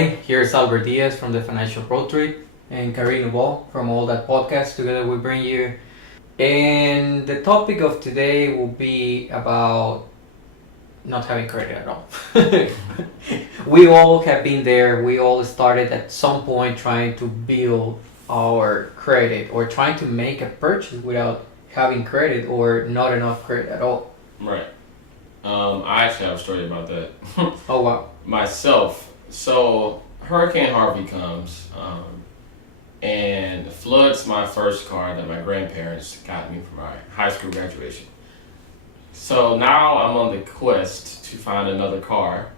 everybody. Here's Albert Diaz from the Financial Road Trip and Karina Ball from All That Podcast. Together we bring you. And the topic of today will be about not having credit at all. We all have been there. We all started at some point trying to build our credit or trying to make a purchase without having credit or not enough credit at all. Right. I actually have a story about that. Oh, wow. Myself. So Hurricane Harvey comes and floods my first car that my grandparents got me for my high school graduation. So now I'm on the quest to find another car.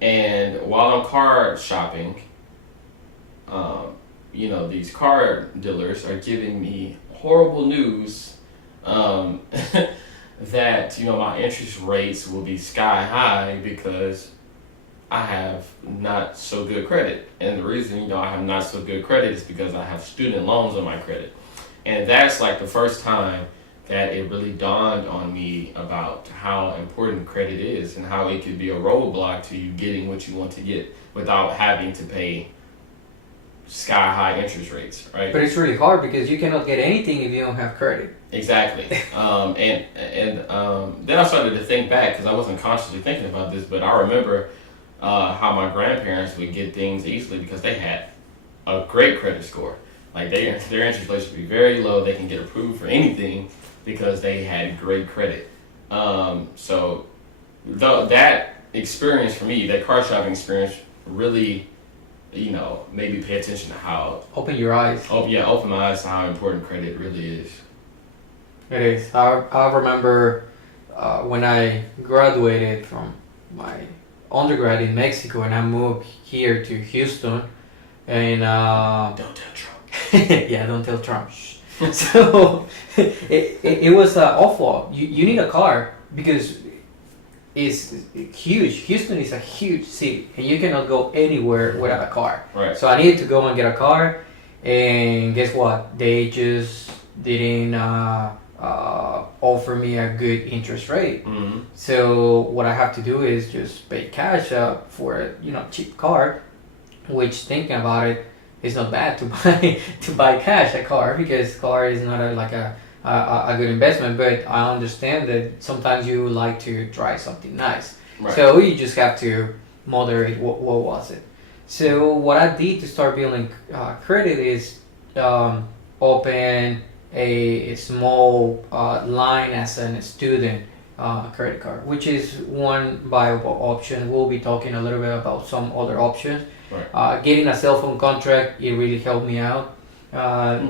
And while I'm car shopping, these car dealers are giving me horrible news that, my interest rates will be sky high because I have not so good credit. And the reason, I have not so good credit is because I have student loans on my credit. And that's like the first time that it really dawned on me about how important credit is and how it could be a roadblock to you getting what you want to get without having to pay sky high interest rates, right? But it's really hard because you cannot get anything if you don't have credit. Exactly. And then I started to think back because I wasn't consciously thinking about this, but I remember how my grandparents would get things easily because they had a great credit score. Like their interest rates would be very low. They can get approved for anything because they had great credit. So that experience for me, that car shopping experience, really, made me pay attention to how Open your eyes. Open my eyes to how important credit really is. It is. I remember when I graduated from my undergrad in Mexico and I moved here to Houston, and Don't tell Trump. yeah, don't tell Trump. So it was awful. You need a car because it's huge. Houston is a huge city, and you cannot go anywhere without a car. Right. So I needed to go and get a car, and guess what? They just didn't offer me a good interest rate. Mm-hmm. So what I have to do is just pay cash for a cheap car, which thinking about it, it's not bad to buy cash a car because car is not a good investment. But I understand that sometimes you like to try something nice. Right. So you just have to moderate what was it. So what I did to start building credit is open a small line as a student credit card, which is one viable option. We'll be talking a little bit about some other options. Right. Getting a cell phone contract, it really helped me out.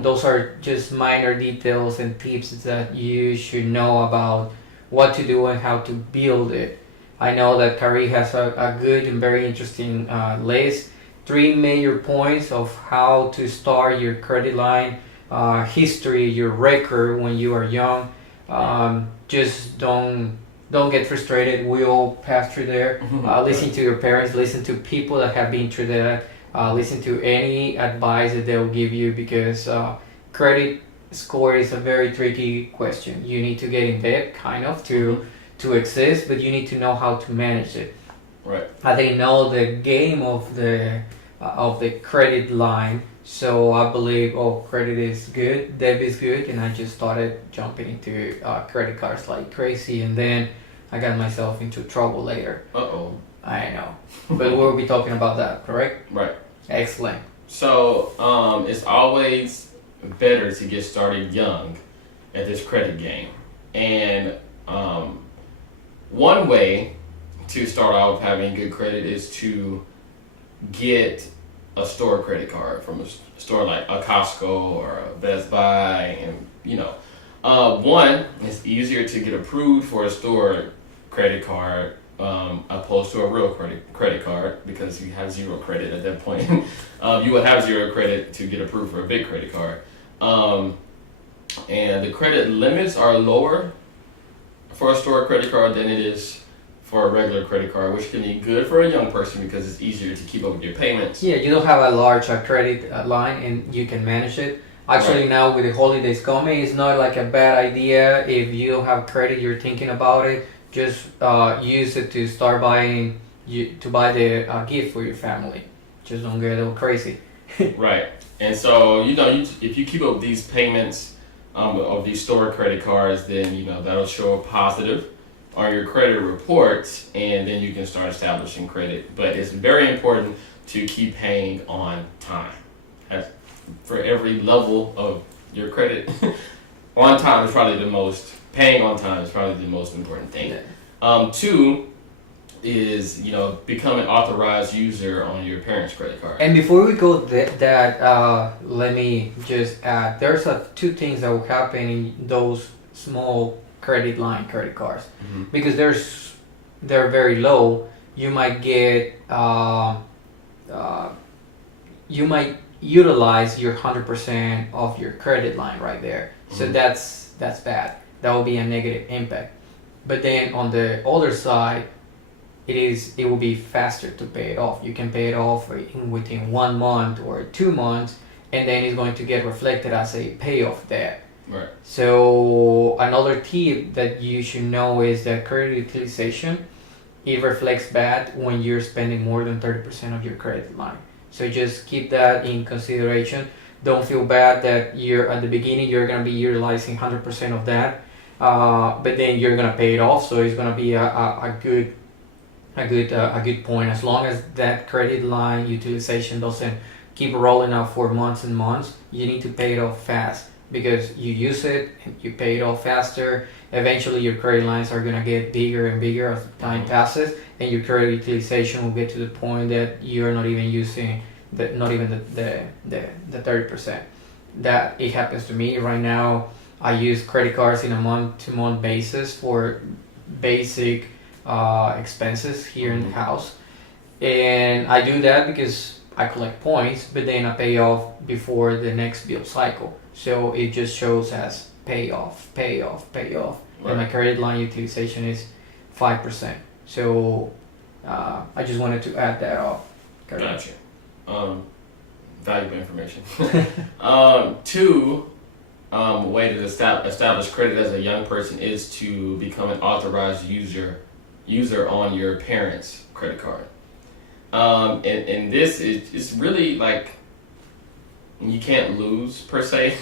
Those are just minor details and tips that you should know about what to do and how to build it. I know that Kari has a good and very interesting list. 3 major points of how to start your credit line, history, your record when you are young. Just don't get frustrated. We all pass through there. Listen to your parents. Listen to people that have been through that. Listen to any advice that they'll give you because credit score is a very tricky question. You need to get in debt, kind of, to exist, but you need to know how to manage it. Right. I didn't know the game of the credit line, so I believe credit is good, debit is good, and I just started jumping into credit cards like crazy, and then I got myself into trouble later. Uh-oh. I know, but we'll be talking about that, correct? Right. Excellent. So it's always better to get started young at this credit game. And one way to start out with having good credit is to get a store credit card from a store like a Costco or a Best Buy. And, one, it's easier to get approved for a store credit card opposed to a real credit card because you have zero credit at that point. You would have zero credit to get approved for a big credit card. And the credit limits are lower for a store credit card than it is for a regular credit card, which can be good for a young person because it's easier to keep up with your payments. Yeah, you don't have a large credit line and you can manage it. Actually, Right. now with the holidays coming, it's not like a bad idea. If you don't have credit, you're thinking about it, just use it to start buying to buy the gift for your family. Just don't get all crazy. Right. And so, if you keep up these payments of these store credit cards, then, that'll show a positive on your credit reports, and then you can start establishing credit. But it's very important to keep paying on time. For every level of your credit, on time is probably paying on time is probably the most important thing. Two is, become an authorized user on your parents' credit card. And before we go let me just add, there's two things that will happen in those small credit cards. Mm-hmm. Because they're very low. You might get you might utilize your 100% of your credit line right there. Mm-hmm. So that's bad. That will be a negative impact. But then on the other side, it will be faster to pay it off. You can pay it off within 1 month or 2 months, and then it's going to get reflected as a payoff debt. Right. So another tip that you should know is that credit utilization, it reflects bad when you're spending more than 30% of your credit line. So just keep that in consideration. Don't feel bad that at the beginning you're gonna be utilizing 100% of that, but then you're gonna pay it off. So it's gonna be a good point. As long as that credit line utilization doesn't keep rolling out for months and months, you need to pay it off fast, because you use it and you pay it off faster. Eventually your credit lines are gonna get bigger and bigger as time passes, and your credit utilization will get to the point that you're not even using the 30%. That it happens to me right now. I use credit cards in a month-to-month basis for basic expenses here in the house, and I do that because I collect points, but then I pay off before the next bill cycle. So it just shows as pay off. Right. And my credit line utilization is 5%. So I just wanted to add that up. Gotcha. Valuable information. Two, way to establish credit as a young person is to become an authorized user on your parents' credit card. And this is really like, you can't lose per se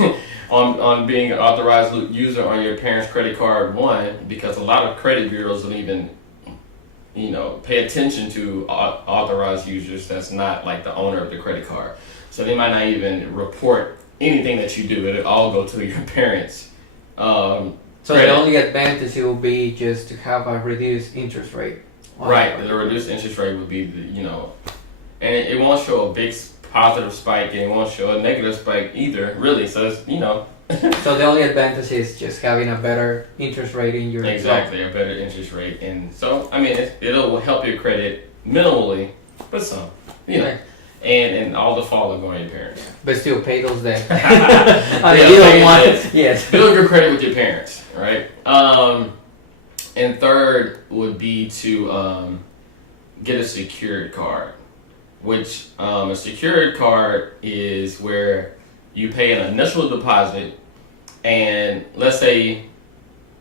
on being an authorized user on your parents' credit card. One, because a lot of credit bureaus don't even pay attention to authorized users that's not like the owner of the credit card. So they might not even report anything that you do. It'll all go to your parents. So the only advantage will be just to have a reduced interest rate. Right, the reduced interest rate would be and it won't show a big positive spike, and it won't show a negative spike either, really. So it's, So the only advantage is just having a better interest rate in your exactly, a better interest rate. And so, it'll help your credit minimally, but some, Right. And all the fall of going to your parents. But still pay those debts. You don't want it. Yes. Build your credit with your parents, right? And third would be to get a secured card, which a secured card is where you pay an initial deposit, and let's say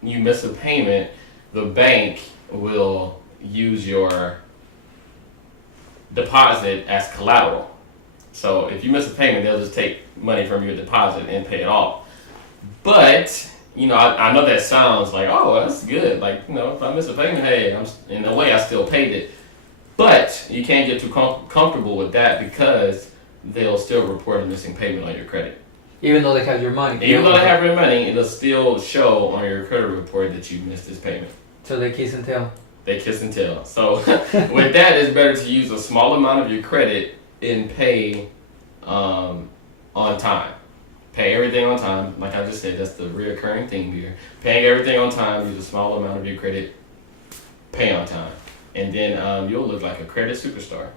you miss a payment, the bank will use your deposit as collateral. So if you miss a payment, they'll just take money from your deposit and pay it off. But I know that sounds like, oh, that's good. Like, if I miss a payment, hey, in a way I still paid it. But you can't get too comfortable with that, because they'll still report a missing payment on your credit. Even though they have your money. Even though they have your money, it'll still show on your credit report that you missed this payment. So they kiss and tell. They kiss and tell. So with that, it's better to use a small amount of your credit and pay on time. Pay everything on time. Like I just said, that's the reoccurring theme here. Paying everything on time, use a small amount of your credit, pay on time. And then you'll look like a credit superstar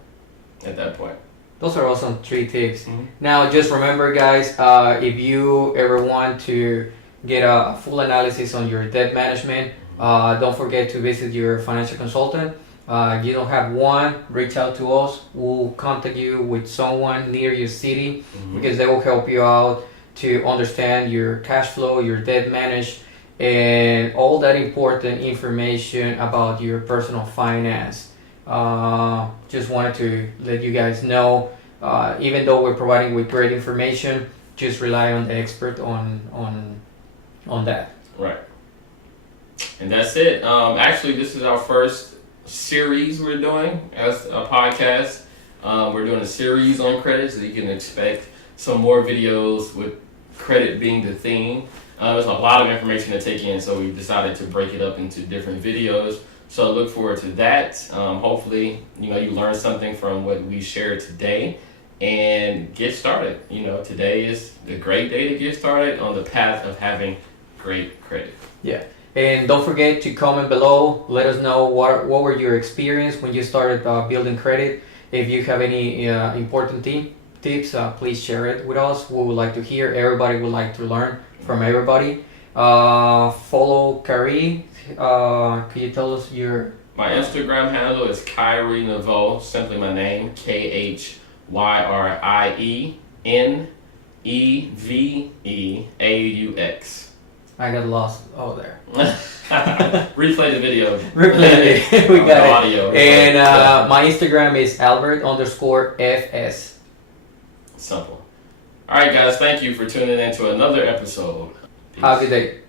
at that point. Those are awesome 3 tips. Mm-hmm. Now, just remember, guys, if you ever want to get a full analysis on your debt management, don't forget to visit your financial consultant. If you don't have one, reach out to us. We'll contact you with someone near your city, because they will help you out to understand your cash flow, your debt management, and all that important information about your personal finance. Just wanted to let you guys know, even though we're providing with great information, just rely on the expert on that. Right. And that's it. Actually, this is our first series we're doing as a podcast. We're doing a series on credit, so you can expect some more videos with credit being the theme. There's a lot of information to take in, so we decided to break it up into different videos. So look forward to that. Hopefully, you learn something from what we shared today and get started. Today is a great day to get started on the path of having great credit. Yeah. And don't forget to comment below. Let us know what were your experience when you started building credit. If you have any important tips, please share it with us. We would like to hear. Everybody would like to learn from everybody. Follow Kyrie. Could you tell us your... My Instagram handle is Kyrie Neveau, simply my name, Khyrineneveaux. I got lost there. Replay the video. Replay it. We got it. Audio. And my Instagram is Albert_FS. Simple. All right, guys. Thank you for tuning in to another episode. Peace. Have a good day.